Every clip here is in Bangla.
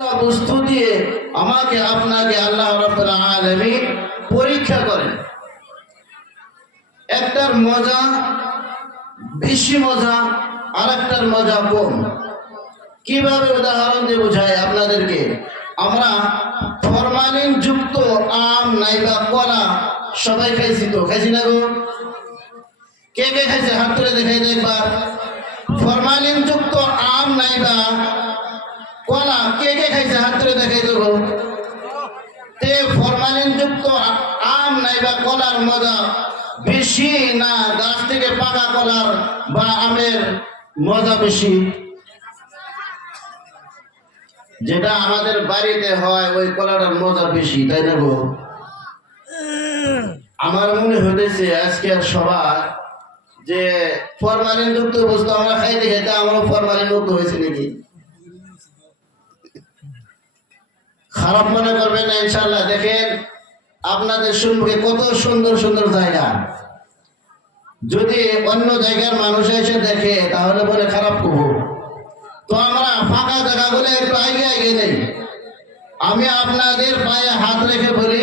বস্তু দিয়ে আমাকে আপনাকে আল্লাহ রাব্বুল আলামিন পরীক্ষা করেন। একটার মজা বেশি মজা, আর একটার মজা কম। কিভাবে উদাহরণ দিয়ে বোঝাই আপনাদেরকে? আমরা ফরমালিন যুক্ত আম নাইবা কলা সবাই খাইছি, তো খাইছি না গো? কে কে খাইছে হাত তুলে দেখাই দেখবার। ফরমালিন যুক্ত আম নাইবা কলা কে কে খাইছে হাত তুলে দেখাই দেবো। তে ফরমালিন যুক্ত আম নাইবা কলার মজা বেশি না গাছ থেকে পাকা কলার বা আমের মজা বেশি? যেটা আমাদের বাড়িতে হয় ওই কলাটার মজা বেশি, তাই না গো? আমার মনে হইতেছে আজকে সবার যে ফরমালিন যুক্ত বস্তু আমরা খাইতে খাইতে আমরা ফরমালিন মুক্ত হয়েছে নাকি? খারাপ মনে করবেন না ইনশাআল্লাহ। দেখেন আপনাদের সম্মুখে কত সুন্দর সুন্দর জায়গা, যদি অন্য জায়গার মানুষ এসে দেখে তাহলে বলে খারাপ করবো। তো আমরা ফাঁকা জায়গাগুলো একটু আগে আগে নেই। আমি আপনাদের পায়ে হাত রেখে বলি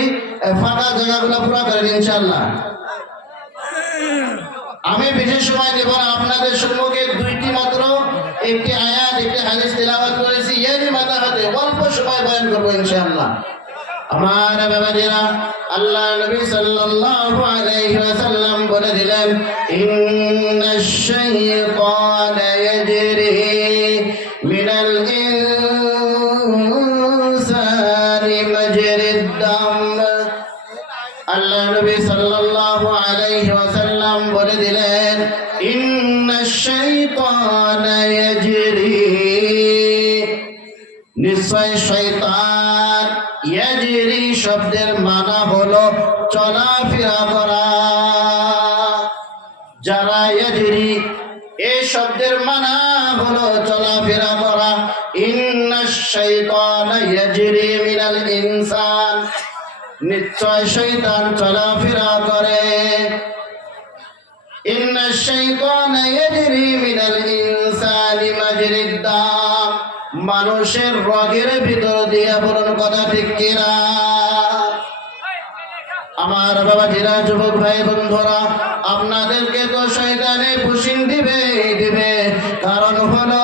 ফাঁকা জায়গাগুলো পুরো করেন ইনশাআল্লাহ। আমি বেশি সময় দেব না। আপনাদের সম্মুখে দুইটি মাত্র একটি আয়াত একটি হাদিস তেলাওয়াত করেছি, এরই মাথাতে অল্প সময় বয়ান করবো ইনশাআল্লাহ। আমার বাবাজিরা, আল্লাহ নবী সাল্লাল্লাহু আলাইহি ওয়াসাল্লাম বলে দিলেন, ইন্নাশ শাইতানা ইয়াজরি মিনাল ইনসানি মাজরিদ দাম। আল্লাহ নবী সাল্লাল্লাহু আলাইহি ওয়াসাল্লাম বলে দিলেন, ইন্নাশ শাইতানা ইয়াজরি, নিশ্চয় শয়তান, ইয়াজরি শব্দের মানা হলো চলাফেরা করা। যারা ইয়াজরি এই শব্দের মানা হলো চলাফেরা করা। ইন্নাশ শাইতানা ইয়াজরি মিনাল ইনসান, নিশ্চয় শয়তান চলাফেরা করে। ইন্নাশ শাইতানা ইয়াজরি মিনাল ইনসানি মাজরিদ দাম, মানুষের রগের ভিতর দিয়ে। বলুন কথা ঠিক কিনা? আমার বাবাজিরা, যুবক ভাই বন্ধুরা, আপনাদেরকে তো শয়তানে পুশিন দিবে দিবে। কারণ হলো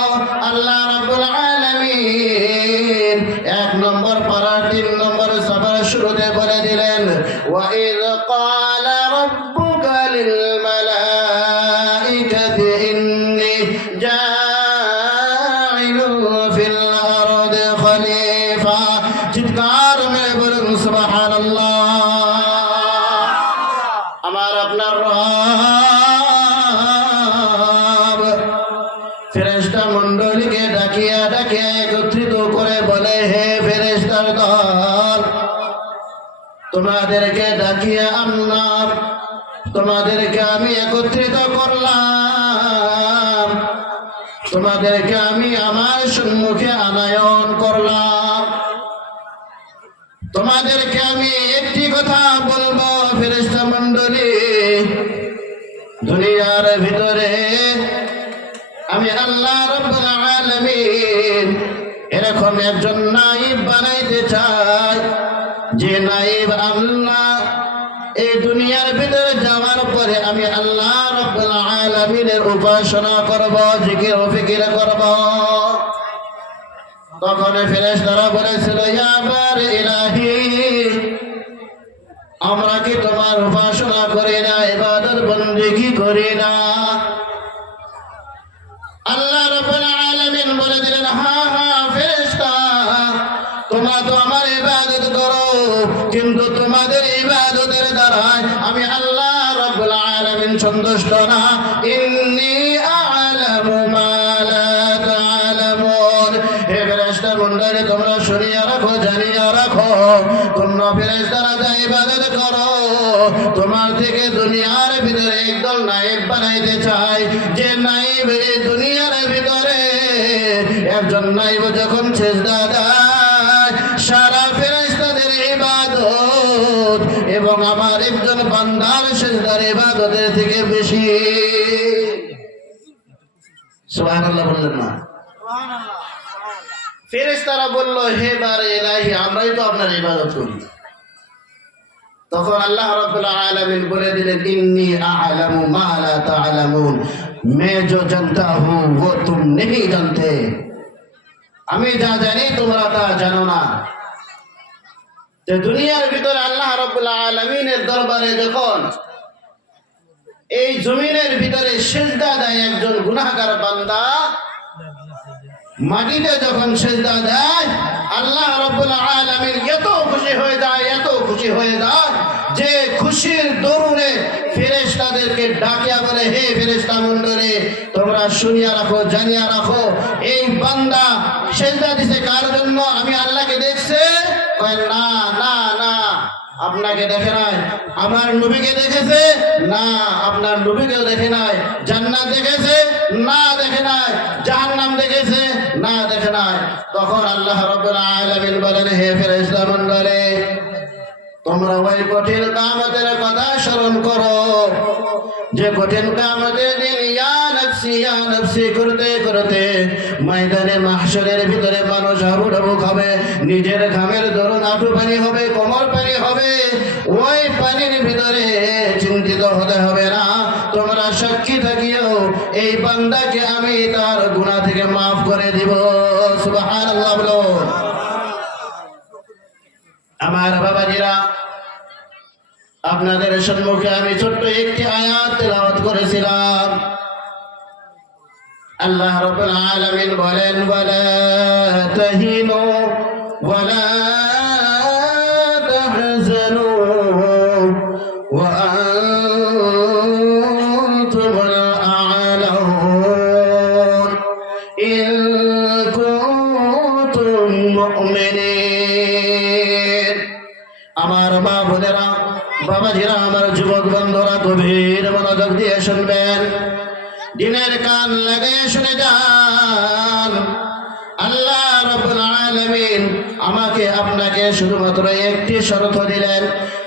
আল্লাহ রাব্বুল আলামিন 1 নম্বর পারা 3 নম্বর সূরার শুরুতে বলে দিলেন, ওয়া ইয ক্বালা রাব্বুকা লিল মালাইকাতি ইন্নী জাইলুন ফিল আরদি খলিফা। চিৎকার মেরে বলুন সুবহানাল্লাহ। আমার আপনার রব ফেরেশতা মণ্ডলীকে ডাকিয়া ডাকিয়া একত্রিত করে বলে, হে ফেরেশতার দল, তোমাদেরকে ডাকিয়া আনলাম, তোমাদেরকে আমি একত্রিত করলাম, তোমাদেরকে আমি আমার সম্মুখে আনায়ন করলাম। তোমাদেরকে আমি একটি কথা বলবো ফেরেশতা মণ্ডলী, দুনিয়ার ভিতরে আমি আল্লাহ রাব্বুল আলামিন এরকম একজন নায়েব বানাইতে চাই, যে নায়েব আল্লাহ এই দুনিয়ার ভিতরে যাওয়ার পরে আমি আল্লাহ রাব্বুল আলামিনের উপাসনা করব, জিকির ও ফিকির করব। তখন ফেরেশতারা বলেছিল, ইয়া বারি ইলাহি, আমরা কি তোমার উপাসনা করি না, ইবাদত বন্দেগী করি না? আল্লাহ রাব্বুল আলামিন বলে দিলেন, হ্যাঁ হ্যাঁ ফেরেশতা, তোমরা তো আমার ইবাদত করো, কিন্তু তোমাদের ইবাদতের দ্বারা আমি আল্লাহ রাব্বুল আলামিন সন্তুষ্ট না। ইন্নী আ'লামু মা লা তা'লামুন। হে ফেরেশতা মণ্ডলী, তোমরা শুনিয়া রাখো, জানিয়া রাখো, তোমরা ফেরেশতারা যা ইবাদত করো, তোমার থেকে দুনিয়ার ভিতরে একদল নায়েব বানাইতে চাই। যে নায়েব এই দুনিয়ার ভিতরে একজন নায়েব যখন সিজদা দেয়, সারা ফেরেশতাদের ইবাদত এবং আমার একজন বান্দার সিজদার ইবাদতের থেকে বেশি। সুবহানাল্লাহ বললেন না? ফেরেশতারা বলল, হে বারে ইলাহি, আমরাই তো আপনার ইবাদত করি। তখন আল্লাহ রাব্বুল আলামিন বলে দিলেন, ইন্নী আ'লামু মা লা তা'লামুন, मैं जो जानता हूं वो तुम नहीं जानते, আমি যা জানি তোমরা তা জানো না। তো দুনিয়ার ভিতরে আল্লাহ রাব্বুল আলামিনের দরবারে যখন এই জমিনের ভিতরে সিজদা দেয় একজন গুনাহগার বান্দা, মাটিতে যখন সিজদা দেয়, আল্লাহ রাব্বুল আলামিন এত খুশি হয়ে যায়, এত খুশি হয়ে যায় যে খুশির দরুনে ফেরেশতাদেরকে ডাকিয়া বলে, হে ফেরেশতা মণ্ডলী, তোমরা শুনিয়া রাখো, জানিয়া রাখো, এই বান্দা সিজদা দিছে কার জন্য? আমি আল্লাহকে দেখছে? কয় না না না, আপনাকে দেখে নাই। আমার নবীকে দেখেছে? না, আপনার নবীকেও দেখে নাই। জান্নাত দেখেছে? না, দেখে নাই। জাহান্নাম দেখেছে? না, দেখে নাই। তখন আল্লাহ রাব্বুল আলামিন বলেন, হে ফেরেশতা মণ্ডলী, তোমরা ওই কঠিন কিয়ামতের কথা স্মরণ করো, যে কঠিন কিয়ামতের দিন ইয়া নফসি করতে করতে ময়দানে মাহশরের ভিতরে মানুষ হাবুডুবু খাবে, নিজের ঘামের দরুন হাঁটু পানি হবে, কোমর পানি হবে। ওই পানির ভিতরে চিন্তিত হতে হবে না, তোমরা সাক্ষী থাকিও এই বান্দাকে আমি তার গুনাহ থেকে মাফ করে দিব। সুবহানাল্লাহ বলো। আমার বাবাজিরা, আপনাদের সম্মুখে আমি ছোট্ট একটি আয়াত তেলাওয়াত করেছিলাম। আল্লাহ রাব্বুল আলামিন বলেন, ওয়ালা তাহিনু ওয়ালা তাহজানু ওয়া আনতুমুল আ'লাউন ইন কুনতুম মুমিনিন। আমার মা বোনেরা, বাবাজিরা, আমার যুবক বন্ধুরা, গভীর মনোযোগ দিয়ে শুনবেন, দিনের কান লাগিয়ে শুনে যান। আল্লাহ রাব্বুল আলামিন আমাকে আপনাকে শুধুমাত্র একটি শর্ত দিলেন,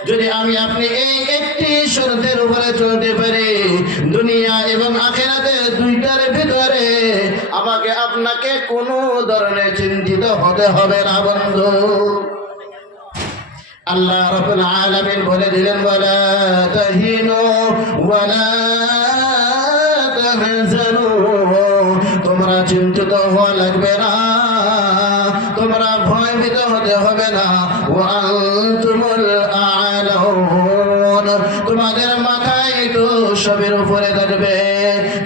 যদি আমি আপনি এই একটি শর্তের উপরে চলতে পারি, দুনিয়া এবং আখিরাতে দুইটার ভিতরে আমাকে আপনাকে কোনো ধরনের চিন্তিত হতে হবে না বন্ধু। আল্লাহ রাব্বুল আলামিন বলে দিলেন, ওয়ালা তাহিনু ওয়ালা তাহজানু, তোমরা চিন্তিত হওয়া লাগবে না, তোমরা ভয়ভীত হতে হবে না। ওয়া আনতুমুল আ'লাউন, তোমাদের মাথায় তো সবের উপরে থাকবে।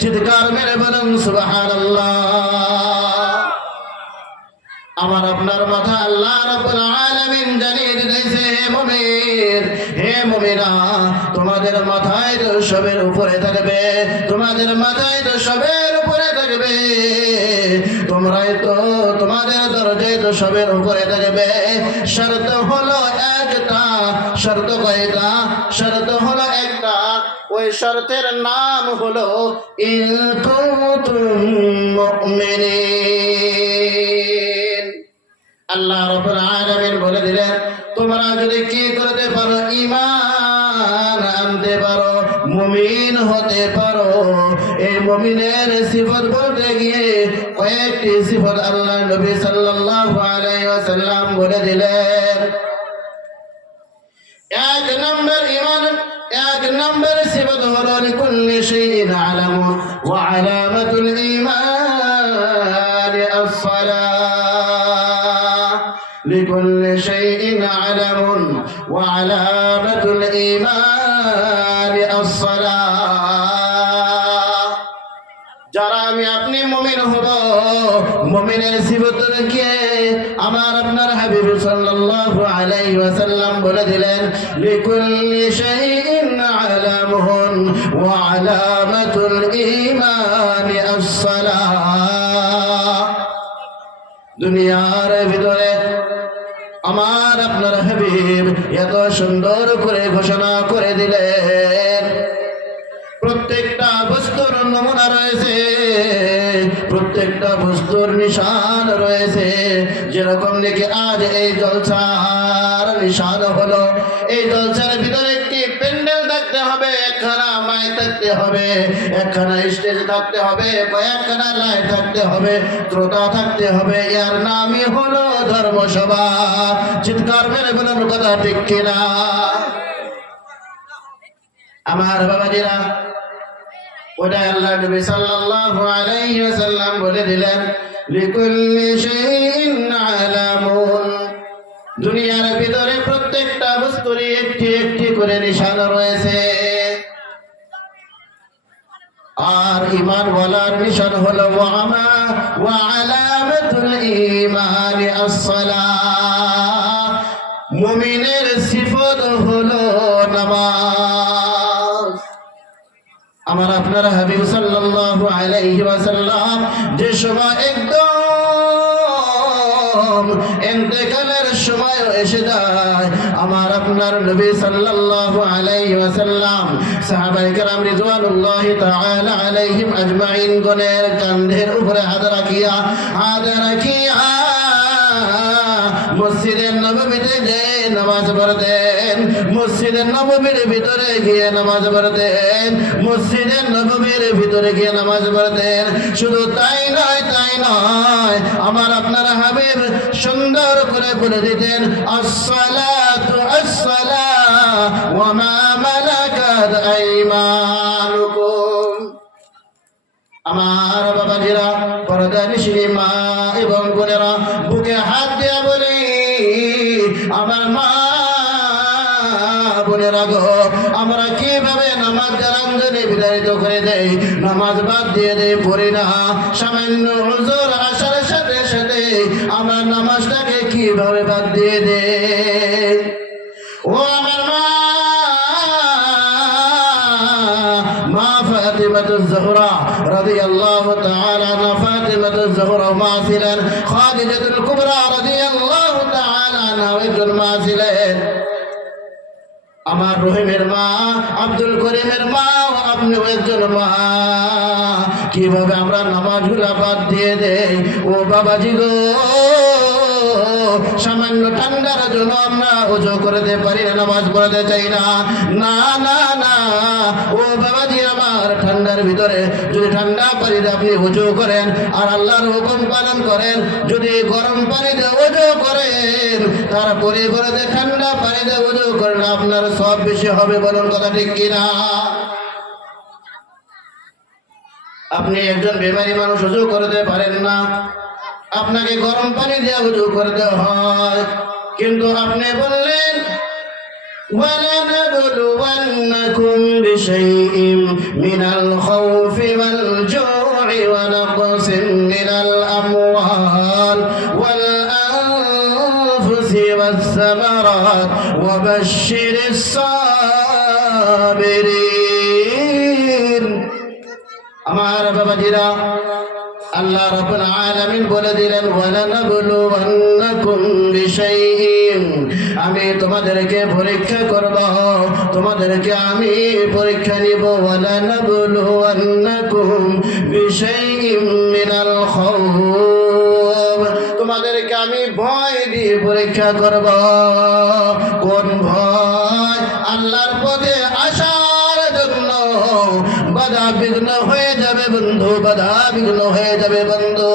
চিৎকার মেরে বলুন সুবহানাল্লাহ। আমার আপনার মাথা আল্লাহ রাব্বুল আলামিন জানিয়ে দিয়েছে, হে মুমিন, হে মুমিনা, তোমাদের মাথায় তো সবের উপরে থাকবে, তোমাদের মাথায় তো সবের উপরে থাকবে, তোমরাই তো তোমাদের দরজায় তো সবের উপরে থাকবে। শর্ত হলো একটা। শর্ত কয়টা? শর্ত হলো একটা। ওই শর্তের নাম হলো ইন কুনতুম মুমিনিন। আল্লাহ রাব্বুল আলামিন বলে দিলেন, তোমরা যদি কি করতে পারো? ঈমান আনতে পারো, মুমিন হতে পারো। এই মুমিনের সিফত বলতে গিয়ে কয়েকটি সিফত আল্লাহ নবী সাল্লাল্লাহু আলাইহি ওয়াসাল্লাম বলে দিলেন। এক নম্বর ঈমান, এক নম্বর সিফত হলো লিকুল্লি শাইইন আলামুন ওয়া আলামাতুল ঈমান আস-সালাহ। লিকুল্লি শাইইন আলামুন ওয়া আলামাতুল ঈমান আস-সালাহ। যারা আমি আপনি মুমিন হব, মুমিনের সিফত রেখে আমার আপনার হাবিব সাল্লাল্লাহু আলাইহি ওয়াসাল্লাম বলে দিলেন, লিকুল্লি শাইইন আলামুন ওয়া আলামাতুল ঈমান আস-সালাহ। দুনিয়ার ভিতরে আমার আপনার হাবিব এত সুন্দর করে ঘোষণা করে দিলেন, প্রত্যেকটা বস্তুর নমুনা রয়েছে, প্রত্যেক প্রত্যেকটা বস্তুর নিশান রয়েছে। যেরকম নাকি আজ এই জলসার নিশান হলো, এই জলসার ভিতরে একটি প্যান্ডেল থাকতে হবে, একখানা মাইক থাকতে হবে, একখানা স্টেজ থাকতে হবে, কয়েকখানা লাইট থাকতে হবে, শ্রোতা থাকতে হবে। এর নামই হলো ধর্মসভা। চিৎকার মেরে বলুন কথা ঠিক কিনা? আমার বাবাজিরা, ওটা আল্লাহ নবী সাল্লাল্লাহু আলাইহি ওয়াসাল্লাম বলে দিলেন, লিকুল্লি শাইইন আলামুন। দুনিয়ার ভিতরে প্রত্যেকটা বস্তুর একটি একটি করে নিশানা রয়েছে। আর ঈমান বলার নিশান হলো ওয়া আলামাতুল ঈমান আস-সালাহ। মুমিনের সিফত হলো নামাজ। আমার আপনার হাবিব সাল্লাল্লাহু আলাইহি ওয়াসাল্লাম যে সময় একদম ইন্তেকালের সময় এসে যায়, আমার আপনার নবী সাল্লাল্লাহু আলাইহি ওয়াসাল্লাম সাহাবায়ে কেরাম রিজওয়ানুল্লাহি তাআলা আলাইহিম আজমাইন গণের কাঁধের উপরে হাত রাখিয়া মসজিদের নববীতে যে নামাজ পড়তেন, মসজিদের নববীর ভিতরে গিয়ে নামাজ পড়তেন, মসজিদের নববীর ভিতরে গিয়ে নামাজ পড়তেন। শুধু তাই নয়, তাই নয়, আমার আপনার হাবিব সুন্দর করে বলে দিতেন, আসসালাতু আসসালাম ওয়া মা মালাকাত আইমানুকুম। আমার বাবাজিরা, পর্দানিশী মা এবং বোনেরা, বুকে হাত দিয়ে বলি, আমার মা বোনেরা গো, আমরা কিভাবে নামাজ জানাঞ্জলি বিতাড়িত করে দেই, নামাজ বাদ দিয়ে দেই, পড়ি না। সামান্য হুজুর আসার সাথে সাথে আমার নামাজটাকে কিভাবে বাদ দিয়ে দেই। ও আমার মা ফাতিমাতুজ জোহরা রাদিয়াল্লাহু তাআলা আনহা, ফাতিমাতুজ জোহরা মা ছিলেন, খাদিজাতুল কুবরা রাদিয়াল্লাহু তাআলা আনহা একজন মা ছিলেন। আমার রহিমের মা, আব্দুল করিমের মা, আপনিও একজন মা। কিভাবে আমরা নামাজগুলা বাদ দিয়ে দেই। ও বাবাজি গো, সামান্য ঠান্ডার জন্য আমরা ওযু করতে পারি না, নামাজ পড়তে চাই না। না না না, ও বাবাজি আমার, ঠান্ডার ভিতরে যদি ঠান্ডা পানিতে আপনি ওযু করেন আর আল্লাহর হুকুম পালন করেন, যদি গরম পানিতে ওযু করেন, তার পরিবর্তে ঠান্ডা পানিতে ওযু করেন, আপনার সব বেশি হবে। বলুন কথা ঠিক কিনা? আপনি একজন বেমারি মানুষ, ওযু করতে পারেন না, আপনাকে গরম পানি দিয়ে ওযু করতে হয়, কিন্তু আপনি বললেন وَلَنَبْلُوَنَّكُمْ بِشَيْءٍ مِّنَ الْخَوْفِ وَالْجُوعِ وَنَقْصٍ مِّنَ الْأَمْوَالِ وَالْأَنفُسِ وَالثَّمَرَاتِ وَبَشِّرِ الصَّابِرِينَ। আমার বাবাজিরা, আল্লাহ রাব্বুল আলামিন বলে দিলেন, ওয়ালানাবলুওয়ান্নাকুম বিশাইইন, আমি তোমাদেরকে পরীক্ষা করব, তোমাদেরকে আমি পরীক্ষা নিব। ওয়ালানাবলুওয়ান্নাকুম বিশাইইন মিনাল খাউফ, তোমাদেরকে আমি ভয় দিয়ে পরীক্ষা করব। কোন ভয়? আল্লাহর পথে আসার জন্য বাধা বিঘ্ন হয়ে যাবে বন্ধু, বাধা বিঘ্ন হয়ে যাবে বন্ধু।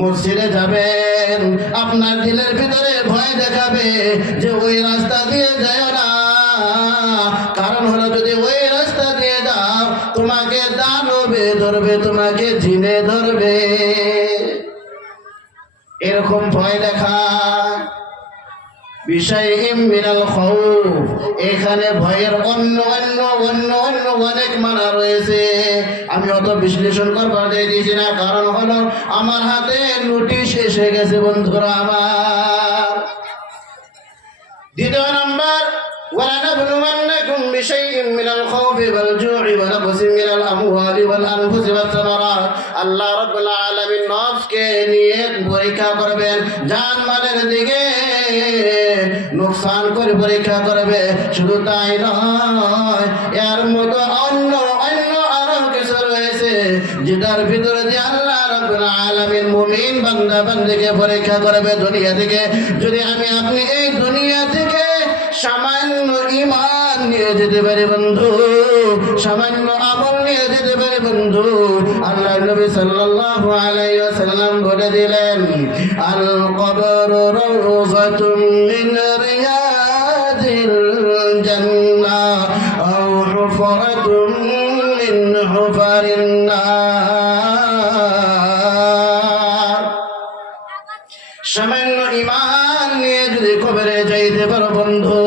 মসজিদে যাবেন, আপনার দিলের ভিতরে ভয় দেখাবে যে ওই রাস্তা দিয়ে যায় না, কারণ হলো যদি ওই রাস্তা দিয়ে যাও, তোমাকে দানবে ধরবে, তোমাকে জিনে ধরবে, এরকম ভয় দেখা। বিশাইইম মিনাল খাউফ, এখানে ভয়ের অন্য অন্য অন্য অন্য অনেক মানা রয়েছে। আমি অত বিশ্লেষণ করবার দিয়েছি না, কারণ হলো আমার হাতে নোটিশ এসে গেছে বন্ধুরা আমার। দ্বিতীয় নাম্বার, وَلَنَبْلُوَنَّكُمْ بِشَيْءٍ مِّنَ الْخَوْفِ وَالْجُوعِ وَنَقْصٍ مِّنَ الْأَمْوَالِ وَالْأَنفُسِ وَالثَّمَرَاتِ। আল্লাহ রাব্বুল আলামিন নফসকে নিয়ে পরীক্ষা করবেন, জানমালের দিকে নুকসান করে পরীক্ষা করবে। শুধু তাই নয়, এর মতো অন্য অন্য আরো কিছু রয়েছে যে যেটার ভিতরে দিয়ে আল্লাহ রাব্বুল আলামিন মুমিন বান্দা বান্দিকে পরীক্ষা করবে দুনিয়া থেকে। যদি আমি আপনি এই দুনিয়া থেকে সামান্য ঈমান নিয়ে যেতে পারি বন্ধু, সামান্য আমল নিয়ে যেতে পারি বন্ধু, আল্লাহ নবী সাল্লাল্লাহু আলাইহি ওয়াসাল্লাম বলে দিলেন, আল কবরু রাওযাতুম মিন রিয়াদিল জান্নাহ আও হুফরাতুম মিন হুফারিন নার। সামান্য ঈমান নিয়ে যদি কবরে যাইতে পারো বন্ধু,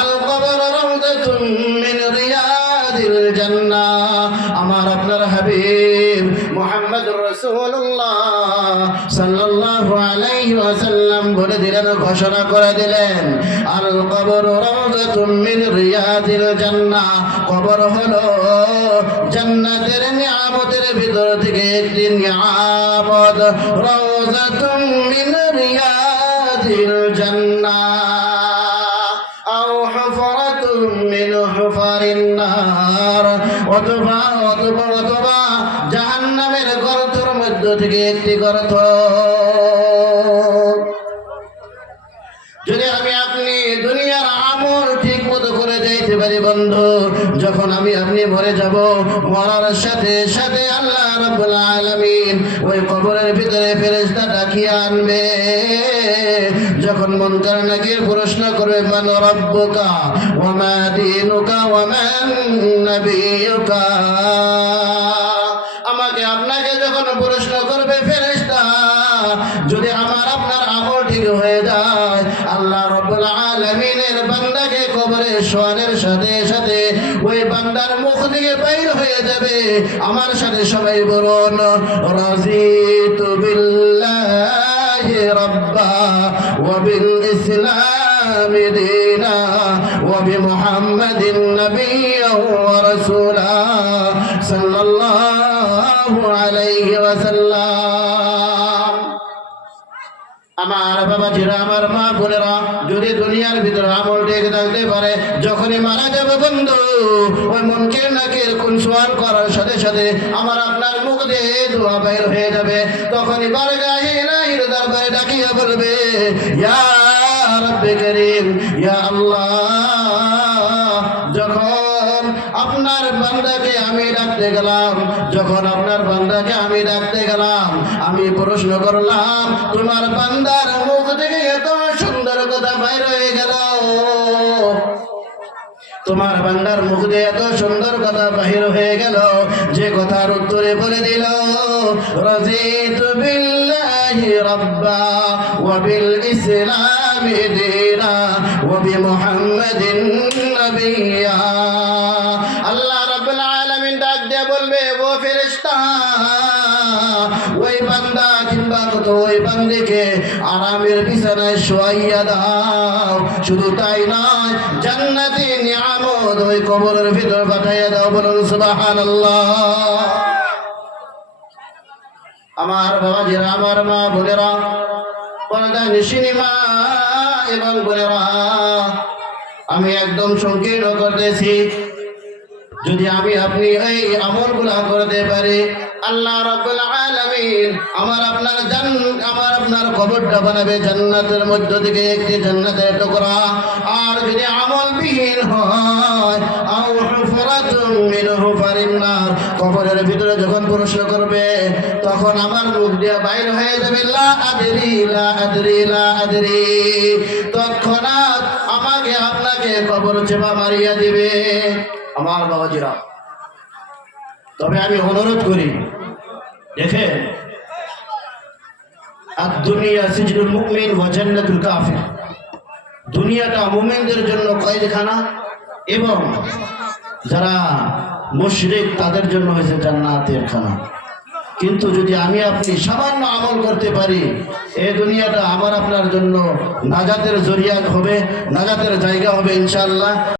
আল কবর রাওযাতুম মিন রিয়াদিল জান্নাহ। আমার আপনার হাবিব মুহাম্মদুর রাসূলুল্লাহ সাল্লাল্লাহু আলাইহি ওয়াসাল্লাম বলে দিলেন, ঘোষণা করে দিলেন, আল কবর রাওযাতুম মিন রিয়াদিল জান্নাহ। কবর হলো জান্নাতের নিয়ামতের ভিতর থেকে একটি নিয়ামত। রাওযাতুম মিন রিয়াদিল জান্নাহ আও হুফরাতুম মিন হুফারিন নার, অথবা জাহান্নামের গর্তের মধ্য থেকে একটি গর্ত। যদি আমি আপনি দুনিয়ার আমল ঠিক মতো করে যাইতে পারি বন্ধু, যখন আমি আপনি মরে যাব, মরার সাথে সাথে আল্লাহ রাব্বুল আলামিন ওই কবরের ভিতরে ফেরেশতা ডাকিয়ে আনবে। যখন মুনকার নাকির প্রশ্ন করবে, মান রাব্বুকা ওয়া মা দীনুকা ওয়া মান নাবিয়ুকা, আমাকে আপনাকে যখন প্রশ্ন করবে ফেরেশতা, যদি আমার আপনার আমল ঠিক হয়ে যায়, আল্লাহ রাব্বুল আলামিনের বান্দাকে কবরে শোয়ানোর সাথে সাথে ওই বান্দার মুখ থেকে বাইর হয়ে যাবে, আমার সাথে সবাই বলুন, রাযীতু বিল্লাহি রাব্বা ওয়া বিল ইসলামি দীনা ওয়া বিমুহাম্মাদিন নাবিয়্যান ওয়া রাসূলা সাল্লাল্লাহু আলাইহি ওয়াসাল্লাম। আমার বাবাজিরা, আমার মা বোনেরা, যদি দুনিয়ার ভিতরে আমল ঠিক থাকতে পারে, যখনই মারা যাবে বন্ধু, ওই মুনকির নাকির কোন সওয়াল করার সাথে সাথে আমার আপনার মুখ দিয়ে দোয়া বের হয়ে যাবে। তখনই বারগাহে ইলাহির দরবারে ডাকিয়া বলবে, ইয়া রাব্বে করিম, ইয়া আল্লাহ। যখন আপনার বান্দাকে আমি ডাকতে গেলাম, যখন আপনার বান্দাকে আমি ডাকতে গেলাম, আমি প্রশ্ন করলাম, তোমার বান্দার মুখ থেকে এত সুন্দর কথা বাইর হয়ে গেল, তোমার বান্দার মুখ দিয়ে এত সুন্দর কথা বাহির হয়ে গেল, যে কথার উত্তরে বলে দিল, রাযীতু বিল্লাহি রাব্বা ওয়া বিল ইসলামি দীনা ওয়া বিমুহাম্মাদিন নাবিয়্যা। আল্লাহ রাব্বুল আলামিন ডাক দিয়ে বলবে, ও ফেরেশতা, ওই বান্দা কিংবা কত ওই বান্দিকে আরামের বিছানায় শোয়াইয়া দাও। শুধু তাই নয়, জান্নাতি নিয়ামত ওই কবরের ভিতর পাঠাইয়া দাও। বলুন সুবহানাল্লাহ। আমার বাবাজিরা, আমার মা বোনেরা, পর্দা নিশিনী মা এবং বোনেরা, আমি একদম সংকীর্ণ করতেছি, যদি আমি আপনি এই আমলগুলা করতে পারি, আল্লাহ রাব্বুল আলামিন আমার আপনার কবরটা বানাবে জান্নাতের মধ্য থেকে একটি জান্নাতের টুকরা। আর যদি আমলবিহীন হয়, আও হুফরাতুম মিন হুফারিন নার, কবরের ভিতরে যখন প্রশ্ন করবে, তখন আমার মুখ দিয়ে বাইর হয়ে যাবে, লা আদরি লা আদরি লা আদরি। তৎক্ষণাৎ আমাকে আপনাকে কবর চেপা মারিয়া দিবে। আমার বাবাজিরা, তবে আমি অনুরোধ করি, দেখেন, দুনিয়া সিজনুল মুমিন ওয়া জান্নাতুল কাফির, দুনিয়াটা মুমিনদের জন্য কয়েদখানা এবং যারা মুশরিক তাদের জন্য হয়েছে জান্নাতের খানা। কিন্তু যদি আমি আপনি সামান্য আমল করতে পারি, এই দুনিয়াটা আমার আপনার জন্য নাজাতের জরিয়া হবে, নাজাতের জায়গা হবে ইনশাআল্লাহ।